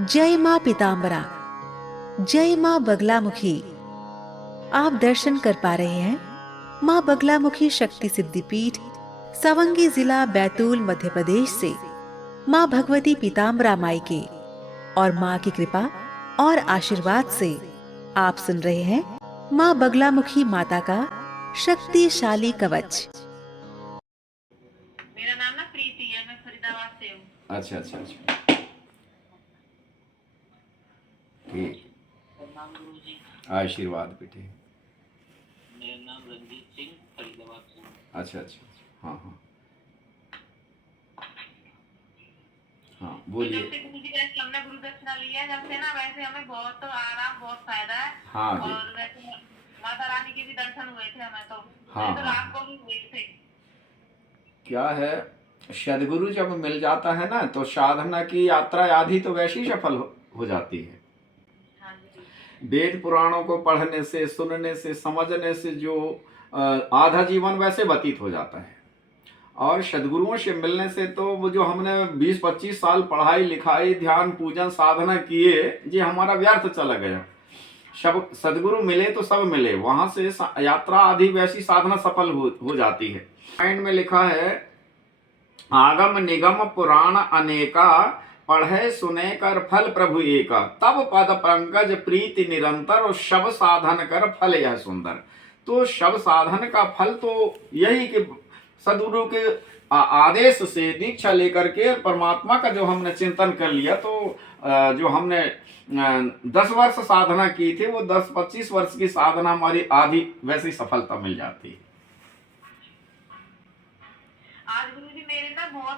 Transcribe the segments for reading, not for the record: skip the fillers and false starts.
जय माँ पीताम्बरा, जय माँ बगलामुखी। आप दर्शन कर पा रहे हैं माँ बगलामुखी शक्ति सिद्धिपीठ, सवंगी जिला बैतूल मध्य प्रदेश से माँ भगवती पीताम्बरा माई के और माँ की कृपा और आशीर्वाद से आप सुन रहे हैं माँ बगलामुखी माता का शक्तिशाली कवच। मेरा नाम ना प्रीति है, मैं फरीदाबाद से हूँ। अच्छा अच्छा अच्छा, ठीक। नाम गुरु जी। आशीर्वाद बेटे। मेरा नाम रंजीत सिंह, फरीदाबाद से। अच्छा अच्छा अच्छा, हाँ हाँ हाँ, बोलिए। जब से गुरु जी वैसे हमने गुरु दक्षिणा लिया है, जब से ना वैसे हमें बहुत आराम, बहुत फायदा है। हाँ जी। और वैसे माता रानी के भी दर्शन हुए थे हमें तो। हाँ तो हाँ, रात को भी हुए थे। क्या है, सदगुरु जब मिल जाता है ना तो साधना की यात्रा आधी तो वैसी सफल हो जाती है। हाँ जी। वेद पुराणों को पढ़ने से, सुनने से, समझने से जो आधा जीवन वैसे व्यतीत हो जाता है, और सदगुरुओं से मिलने से तो वो जो हमने 20-25 साल पढ़ाई लिखाई, ध्यान, पूजन, साधना किए, ये हमारा व्यर्थ चला गया। सब सदगुरु मिले तो सब मिले, वहां से यात्रा आधी वैसी साधना सफल हो जाती है। माइंड में लिखा है, आगम निगम पुराण अनेका, पढ़े सुने कर फल प्रभु एका, तब पद पंकज प्रीति निरंतर, और शब साधन कर फल यह सुंदर। तो शब साधन का फल तो यही कि सदगुरु के आदेश से दीक्षा लेकर के परमात्मा का जो हमने चिंतन कर लिया, तो जो हमने 10 वर्ष साधना की थी, वो 10-25 वर्ष की साधना हमारी आधी वैसी सफलता मिल जाती है। आज गुरु जी मेरे ना बहुत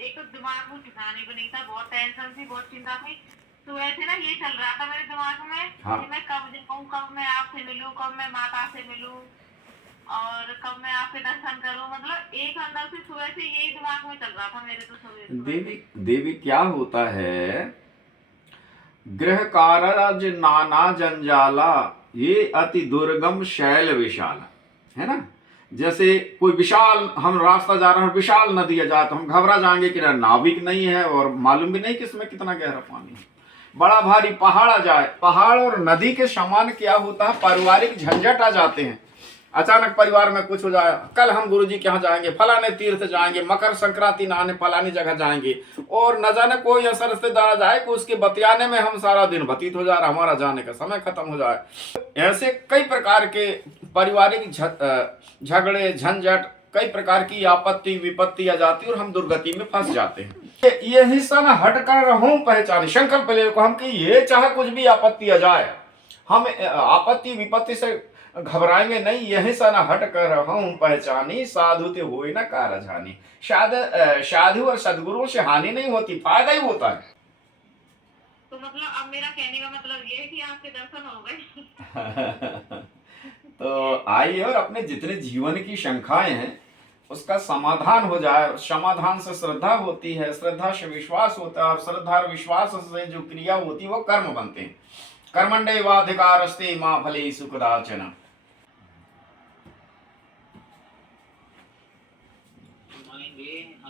एक तो दिमाग में ठिकाने को नहीं था, बहुत टेंशन थी, बहुत चिंता थी। सुबह से ना ये चल रहा था मेरे दिमाग में। हाँ। कि मैं कब जाऊँ, कब मैं आपसे मिलूँ, कब मैं माता से मिलूँ और कब मैं आपके दर्शन करूं। मतलब एक अंदर से सुबह से यही दिमाग में चल रहा था मेरे तो सुबह। देवी देवी क्या होता है, गृह कारज नाना जंजाला, ये अति दुर्गम शैल विशाल, है ना। जैसे कोई विशाल, हम रास्ता जा रहे हैं, विशाल नदी है, जाए तो हम घबरा जाएंगे कि नाविक नहीं है और मालूम भी नहीं कि इसमें कितना गहरा पानी है। बड़ा भारी पहाड़ आ जाए, पहाड़ और नदी के समान क्या होता है, पारिवारिक झंझट आ जाते हैं। अचानक परिवार में कुछ हो जाए, कल हम गुरुजी के यहाँ जाएंगे, फलाने तीर्थ जाएंगे, मकर संक्रांति नहाने फलानी जगह जाएंगे, और न जाने कोई ऐसा रिश्तेदार जाए कि उसके बतियाने में हम सारा दिन व्यतीत हो जाए, हमारा जाने का समय खत्म हो जाए। ऐसे कई प्रकार के पारिवारिक झगड़े, झंझट, कई प्रकार की आपत्ति विपत्ति आ जाती है और हम दुर्गति में फंस जाते हैं। ये हिस्सा न हट कर रहूं पहचाने, संकल्प ले को हम कि ये चाहे कुछ भी आपत्ति आ जाए, हम आपत्ति विपत्ति से घबराएंगे नहीं। यही सा न हट कर रहूं पहचानी, साधु ते होए न कारज हानि। शायद साधु और सदगुरुओं से हानि नहीं होती, फायदा ही होता है। तो मतलब अब मेरा कहने का मतलब ये है कि आपके दर्शन हो गए। तो आइए और अपने जितने जीवन की शंकाएं हैं उसका समाधान हो जाए। समाधान से श्रद्धा होती है, श्रद्धा से विश्वास होता है, और श्रद्धा और विश्वास से जो क्रिया होती है वो कर्म बनते हैं। कर्मण्येवाधिकारस्ते मां फलेषु कदाचन।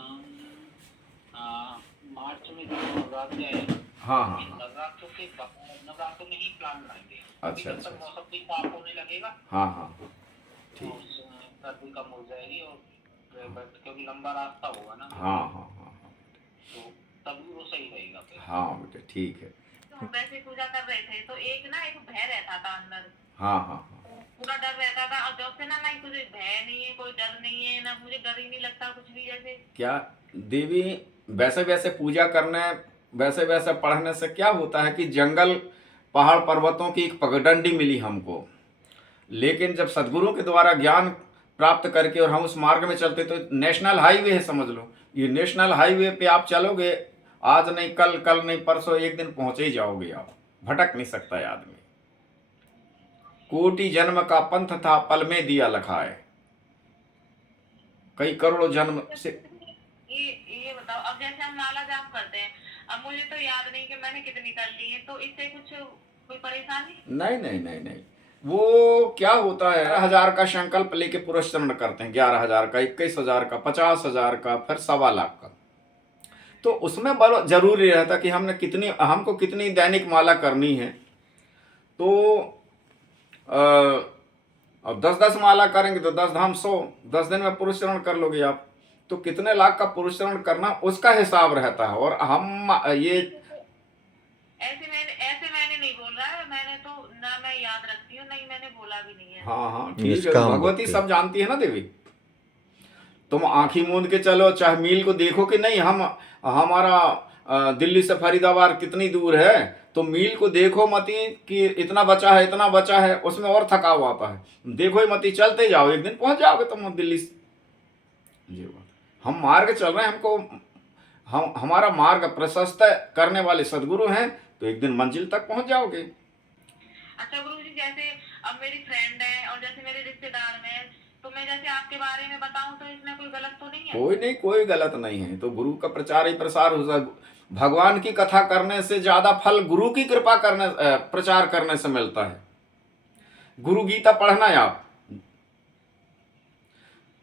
हम मार्च में जो नवरात्र है, हाँ हाँ, नवरात्रों में ही प्लान बनाएंगे। अच्छा अच्छा, मौसम भी साफ होने लगेगा। हाँ हाँ, ठीक, सर्दी कम हो जाएगी और क्योंकि लंबा रास्ता होगा ना। हाँ हाँ हाँ, तो तभी वो सही रहेगा फिर। हाँ बेटे ठीक है। तो हम वैसे पूजा कर रहे थे तो एक भय रहता था अंदर। हाँ हाँ, पूरा डर रहता था, और जब से ना नहीं, कुछ भय नहीं है, कोई डर नहीं है ना, मुझे डर ही नहीं लगता कुछ भी। जैसे क्या देवी, वैसे वैसे पूजा करने, वैसे वैसे पढ़ने से क्या होता है कि जंगल पहाड़ पर्वतों की एक पगडंडी मिली हमको, लेकिन जब सदगुरु के द्वारा ज्ञान प्राप्त करके और हम उस मार्ग में चलते तो नेशनल हाईवे है, समझ लो। ये नेशनल हाईवे पे आप चलोगे, आज नहीं कल, कल नहीं परसों, एक दिन पहुंचे ही जाओगे। आप भटक नहीं सकता है आदमी। कोटि जन्म का पंथ था, पल में दिया लखाए। कई करोड़ों जन्म से। ये बताओ, अब जैसे हम माला जाप करते हैं, अब मुझे तो याद नहीं कि मैंने कितनी कर ली है, तो इससे कुछ कोई परेशानी? नहीं नहीं नहीं नहीं, वो क्या होता है, 1000 का संकल्प लेके पुरस्चरण करते हैं, 11,000 का, 21,000 का, 50,000 का, फिर 1.25 लाख का। तो उसमें बड़ा जरूरी रहता कि हमको कितनी दैनिक माला करनी है। तो अब 10-10 माला करेंगे तो 10 धाम 100, 10 दिन में पुरुष चरण कर लोगे आप। तो कितने लाख का पुरुष चरण करना उसका हिसाब रहता है। और हम ये ऐसे मैंने नहीं बोला है, मैंने तो ना मैं याद रखती हूँ, नहीं मैंने बोला भी नहीं है। हाँ हाँ ठीक है, निष्काम भगवती भक्ति। सब जानती है ना देवी। तुम आंखी मूंद के चलो, चाहे मील को देखो कि नहीं, हमारा दिल्ली से फरीदाबाद कितनी दूर है, तो मील को देखो मती कि इतना बचा है इतना बचा है, उसमें और थकाव आता है। देखो ही मती, चलते जाओ, एक दिन पहुंच जाओगे तुम दिल्ली से। ये बात, हम मार्ग चल रहे हैं, हमारा मार्ग प्रशस्त करने वाले सदगुरु हैं, तो एक दिन मंजिल तक पहुंच जाओगे। अच्छा गुरुजी, जैसे अब मेरी फ्रेंड है और जैसे मेरे रिश्तेदार में, तो मैं जैसे आपके बारे में बताऊं तो इसमें कोई गलत तो नहीं है? कोई नहीं, कोई गलत नहीं है। तो गुरु का प्रचार ही प्रसार हो। भगवान की कथा करने से ज्यादा फल गुरु की कृपा करने प्रचार करने से मिलता है। गुरु गीता पढ़ना है आप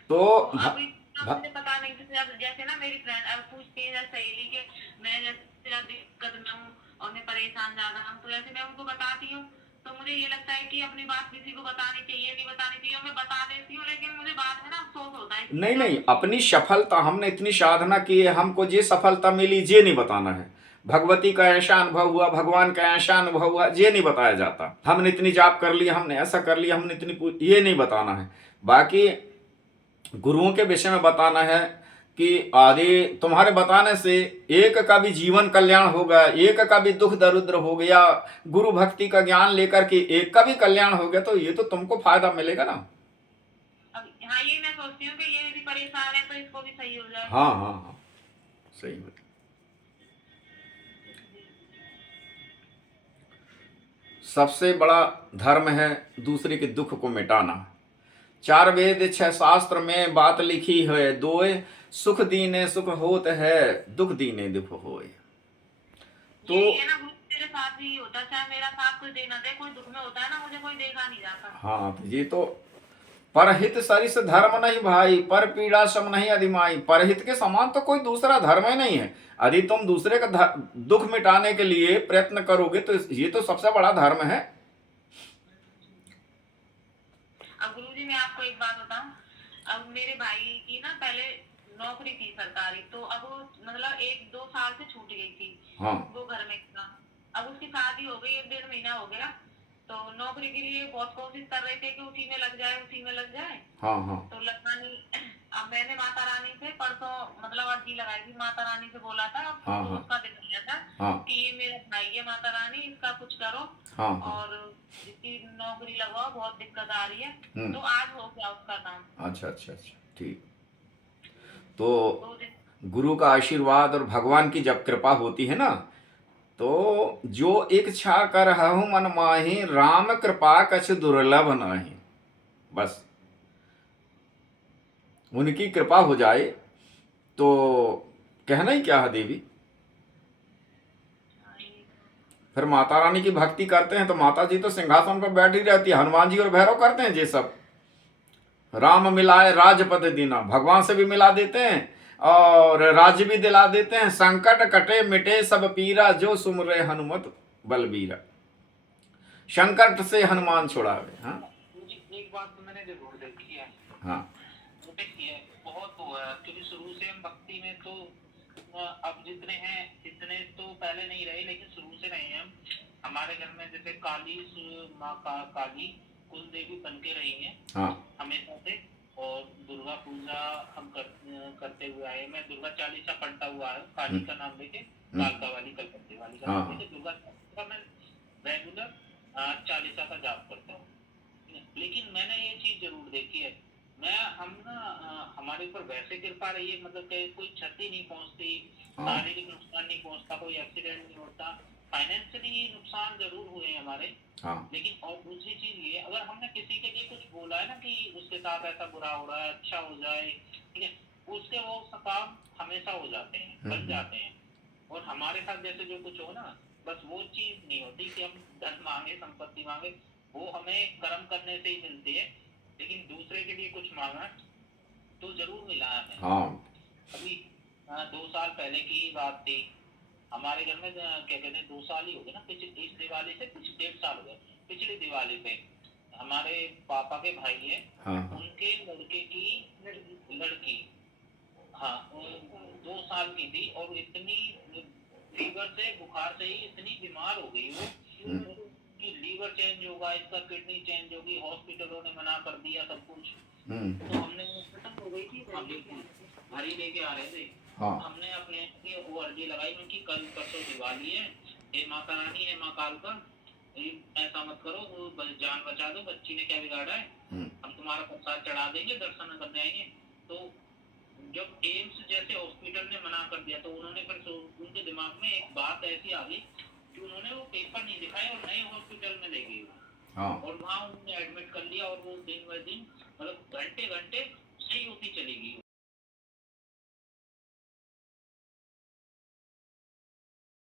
तो अभी मुझे पता नहीं, जैसे ना मेरी फ्रेंड अब पूछती है सहेली के, मैं जैसे दिक्कत में हूँ और मैं परेशान ज्यादा हूँ, तो जैसे मैं उनको बताती हूँ तो मुझे ये लगता है कि अपनी बात किसी को बतानी चाहिए, नहीं बतानी चाहिए। मैं बता देती हूँ लेकिन मुझे बाद में ना अफसोस होता है। नहीं नहीं, अपनी सफलता, हमने इतनी साधना की है, हमको ये सफलता मिली ये नहीं बताना है। भगवती का ऐसा अनुभव हुआ, भगवान का ऐसा अनुभव हुआ, ये नहीं बताया जाता। हमने इतनी जाप कर ली, हमने ऐसा कर लिया, हमने इतनी, ये नहीं बताना है। बाकी गुरुओं के विषय में बताना है कि आदि तुम्हारे बताने से एक का भी जीवन कल्याण होगा, एक का भी दुख दरिद्र हो गया, गुरु भक्ति का ज्ञान लेकर के एक का भी कल्याण हो गया, तो ये तो तुमको फायदा मिलेगा ना। अब हाँ, ये मैं सोचती हूँ कि ये भी परेशान है तो इसको भी सही हो जाए। हाँ हाँ हाँ, सही बात। सबसे बड़ा धर्म है दूसरे के दुख को मिटाना। 4 वेद 6 शास्त्र में बात लिखी है, दोए सुख दीने सुख होत है, दुख दीने दुख होए। तो ये ना मेरे साथ भी होता है, चाहे मेरा साथ कोई दे ना दे, कोई दुख में होता है ना, मुझे कोई देखा नहीं जाता। हाँ, तो ये तो परहित सरिस धर्म नहीं भाई, पर पीड़ा सम नहीं अधिमाई। परहित के समान तो कोई दूसरा धर्म ही नहीं है। यदि तुम दूसरे का दुख मिटाने के लिए प्रयत्न करोगे तो ये तो सबसे बड़ा धर्म है। अब गुरुजी मैं आपको एक बात बताऊं, अब मेरे भाई की ना पहले नौकरी थी सरकारी, तो अब वो मतलब 1-2 साल से छूट गई थी। हाँ वो घर में था। अब उसकी शादी हो गई, 1-1.5 महीना हो गया, तो नौकरी के लिए बहुत कोशिश कर रहे थे कि उसी में लग जाए, उसी में लग जाए। हाँ हाँ तो लगा नहीं। अब मैंने माता रानी से परसों मतलब अर्जी लगाई थी, माता रानी से बोला था, हाँ, तो हाँ। उसका दिखाया था हाँ कि ये मेरा भाई है, माता रानी इसका कुछ करो हाँ हाँ। और इसकी नौकरी लगवाओ, बहुत दिक्कत आ रही है। हम्म। तो आज हो गया उसका काम। अच्छा अच्छा अच्छा, ठीक। तो 2 दिन। गुरु का आशीर्वाद और भगवान की जब कृपा होती है ना, तो जो इच्छा कर हूँ मन माही, राम कृपा कछ दुर्लभ नाही। बस उनकी कृपा हो जाए तो कहना ही क्या है देवी। फिर माता रानी की भक्ति करते हैं तो माता जी तो सिंहासन पर बैठी रहती है, हनुमान जी और भैरव करते हैं ये सब। राम मिलाए राजपद दीना, भगवान से भी मिला देते हैं और राज्य भी दिला देते हैं। संकट कटे मिटे सब पीरा, जो सुमरे हनुमत बलबीरा। संकट से हनुमान छुड़ावे। हाँ मुझे एक बात तो मैंने जरूर देखी है। हाँ देखी है, बहुत हुआ है, क्योंकि शुरू से हम भक्ति में तो अब जितने हैं इतने तो पहले नहीं रहे, लेकिन शुरू से रहे हैं हम। हमारे घर में जैसे काली माँ काली कुल देवी बन के रही है हाँ हमेशा से, और दुर्गा पूजा हम करते हुए आए। मैं दुर्गा चालीसा पढ़ता हुआ है, काली का नाम लेके, कालका वाली कलकत्ते वाली का नाम लेके दुर्गा का मैं रेगुलर चालीसा का जाप करता हूँ। लेकिन मैंने ये चीज जरूर देखी है, हम ना हमारे ऊपर वैसे कृपा रही है, मतलब कि कोई क्षति नहीं पहुंचती, शारीरिक नुकसान नहीं पहुंचता, कोई एक्सीडेंट नहीं होता। फाइनेंशियली नुकसान जरूर हुए हैं हमारे। हाँ लेकिन और दूसरी चीज ये, अगर हमने किसी के लिए कुछ बोला है ना कि उसके साथ ऐसा बुरा हो रहा है, अच्छा हो जाए, ठीक है, उसके वो काम हमेशा हो जाते हैं, बन जाते हैं। और हमारे साथ जैसे जो कुछ हो ना, बस वो चीज नहीं होती कि हम धन मांगे, संपत्ति मांगे, वो हमें कर्म करने से ही मिलती है। लेकिन दूसरे के लिए कुछ मांगा तो जरूर मिला है हमें। हाँ अभी 2 साल पहले की ही बात थी। हमारे घर में क्या कहते हैं 2 साल ही हो गए ना, पिछले इस दिवाली से कुछ 1.5 साल हो गए। पिछली दिवाली पे हमारे पापा के भाई है, हाँ उनके लड़के की लड़की, हाँ, 2 साल की थी और इतनी लीवर से बुखार से ही इतनी बीमार हो गई वो कि लीवर चेंज होगा, इसका किडनी चेंज होगी, हॉस्पिटलों ने मना कर दिया सब कुछ। तो हमने खत्म हो गई थी, हम बिल्कुल घर ही लेके आ रहे थे। हाँ हमने अपने वो अर्जी लगाई उनकी, कल परसों दिवाली है, हे माता रानी, हे माँ कालका, ऐसा मत करो, वो जान बचा दो, बच्ची ने क्या बिगाड़ा है, हम तुम्हारा प्रसाद चढ़ा देंगे, दर्शन करने आएंगे। तो जब एम्स जैसे हॉस्पिटल ने मना कर दिया तो उन्होंने फिर उनके दिमाग में एक बात ऐसी आ गई कि उन्होंने वो पेपर नहीं दिखाए और नए हॉस्पिटल में ले गए हाँ और वहाँ उन्होंने एडमिट कर लिया और वो दिन ब दिन मतलब घंटे घंटे सही होती चली गई।